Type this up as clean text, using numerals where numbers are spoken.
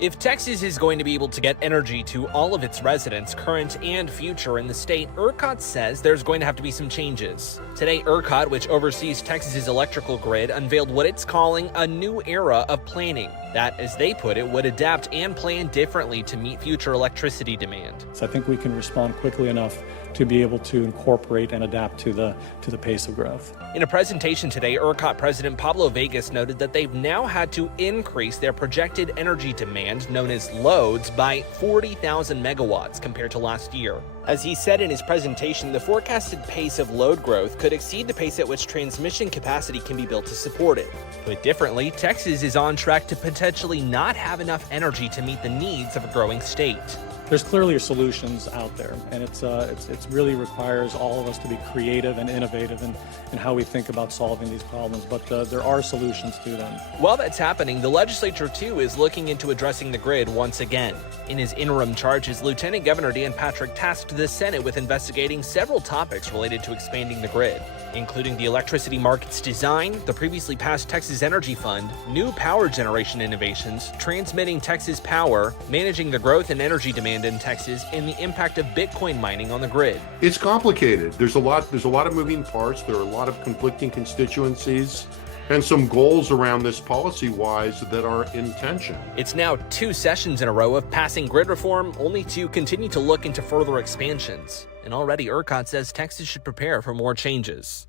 If Texas is going to be able to get energy to all of its residents, current and future in the state, ERCOT says there's going to have to be some changes. Today, ERCOT, which oversees Texas's electrical grid, unveiled what it's calling a new era of planning that, as they put it, would adapt and plan differently to meet future electricity demand. So I think we can respond quickly enough to be able to incorporate and adapt to the pace of growth. In a presentation today, ERCOT President Pablo Vegas noted that they've now had to increase their projected energy demand, known as loads, by 40,000 megawatts compared to last year. As he said in his presentation, the forecasted pace of load growth could exceed the pace at which transmission capacity can be built to support it. Put differently, Texas is on track to potentially not have enough energy to meet the needs of a growing state. There's clearly solutions out there, and it really requires all of us to be creative and innovative in how we think about solving these problems, but there are solutions to them. While that's happening, the legislature too is looking into addressing the grid once again. In his interim charges, Lieutenant Governor Dan Patrick tasked the Senate with investigating several topics related to expanding the grid, including the electricity market's design, the previously passed Texas Energy Fund, new power generation innovations, transmitting Texas power, managing the growth in energy demand in Texas, and the impact of Bitcoin mining on the grid. It's complicated. There's a lot of moving parts. There are a lot of conflicting constituencies and some goals around this policy-wise that are in tension. It's now 2 sessions in a row of passing grid reform, only to continue to look into further expansions. And already ERCOT says Texas should prepare for more changes.